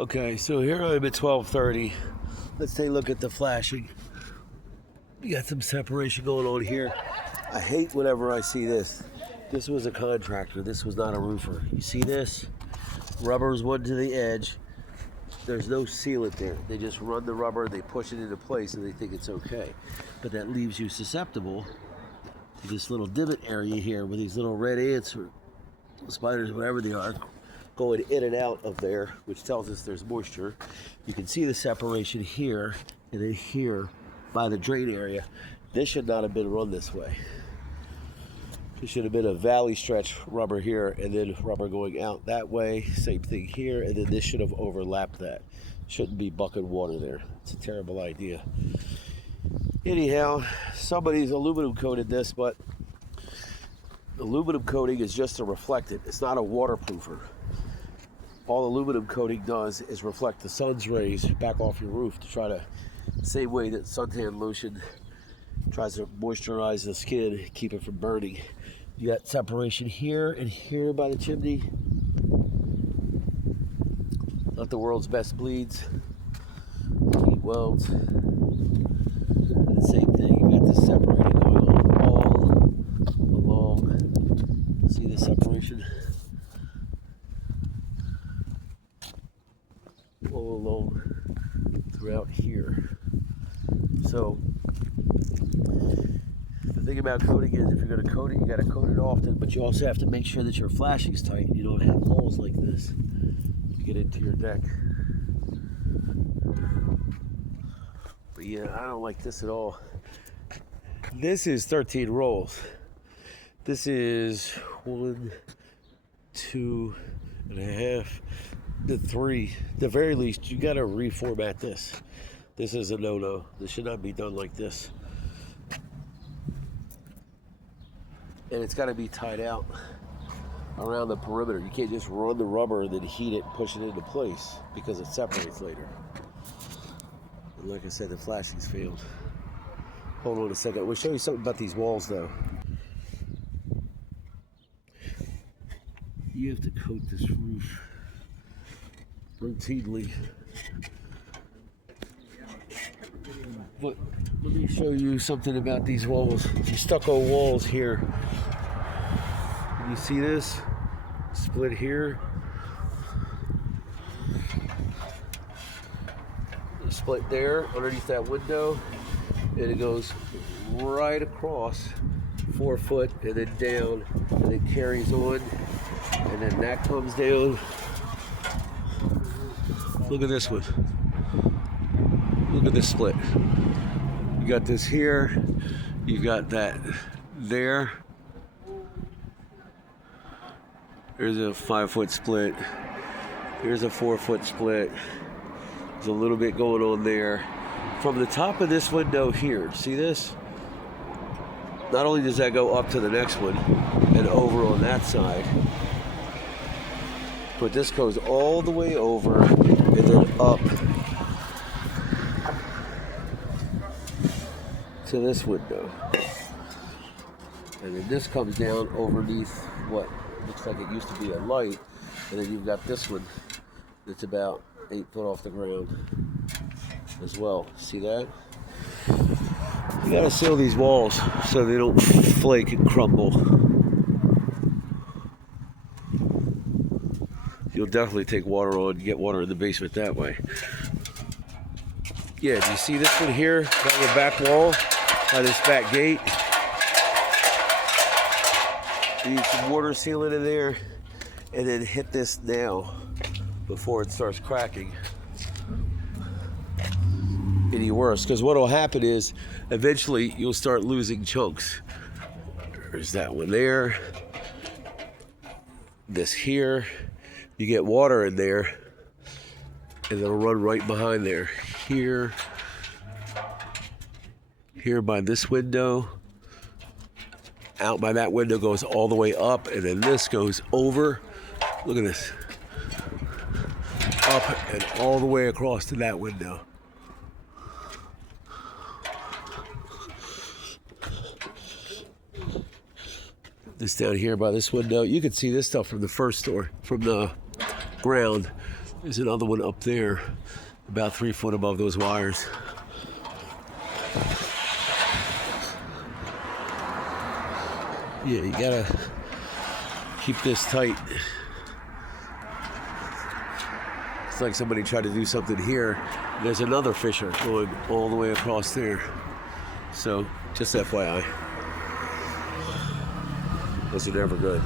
Okay, so here I'm at 12:30. Let's take a look at the flashing. You got some separation going on here. I hate whenever I see this. This was a contractor. This was not a roofer. You see this? Rubber's one to the edge. There's no sealant there. They just run the rubber, they push it into place, and they think it's okay. But that leaves you susceptible to this little divot area here with these little red ants or spiders, whatever they are, going in and out of there, which tells us there's moisture. You can see the separation here and then here by the drain area. This should not have been run this way. It should have been a valley stretch rubber here and then rubber going out that way. Same thing here, and then this should have overlapped that. Shouldn't be bucket water there. It's a terrible idea. Anyhow, somebody's aluminum coated this, but aluminum coating is just a reflectant. It's not a waterproofer. All aluminum coating does is reflect the sun's rays back off your roof to try to, same way that suntan lotion tries to moisturize the skin, keep it from burning. You got separation here and here by the chimney. Not the world's best bleeds. Heat welds. And the same thing, you got this separating going on all along. See the separation? All along throughout here. So the thing about coating is if you're going to coat it, you got to coat it often, but you also have to make sure that your flashing's tight. You don't have holes like this to get into your deck. But yeah, I don't like this at all. This is 13 rolls. This is 1, 2.5 to 3. At the very least, you got to reformat this. This is a no-no. This should not be done like this. And it's got to be tied out around the perimeter. You can't just run the rubber and then heat it, push it into place because it separates later. And like I said, the flashing's failed. Hold on a second. We'll show you something about these walls though. You have to coat this roof routinely. But let me show you something about these walls. These stucco walls here. Can you see this? Split here. A split there underneath that window. And it goes right across 4 foot and then down. And it carries on. And then that comes down. Look at this one. Look at this split. You got this here, you got that there. There's a 5 foot split. Here's a 4 foot split. There's a little bit going on there. From the top of this window here, see this? Not only does that go up to the next one and over on that side, but this goes all the way over and then up to this window. And then this comes down underneath what looks like it used to be a light. And then you've got this one that's about 8 foot off the ground as well. See that? You gotta seal these walls so they don't flake and crumble. You'll definitely take water on, get water in the basement that way. Yeah, do you see this one here by the back wall, by this back gate? You need some water sealant in there and then hit this now before it starts cracking. Any worse, because what will happen is eventually you'll start losing chunks. There's that one there. This here. You get water in there and it'll run right behind there. Here by this window, out by that window goes all the way up, and then this goes over. Look at this. Up and all the way across to that window. This down here by this window, you can see this stuff from the first story, from the ground. There's another one up there, about 3 foot above those wires. Yeah, you gotta keep this tight. It's like somebody tried to do something here. There's another fisher going all the way across there. So, just FYI. Those are never good.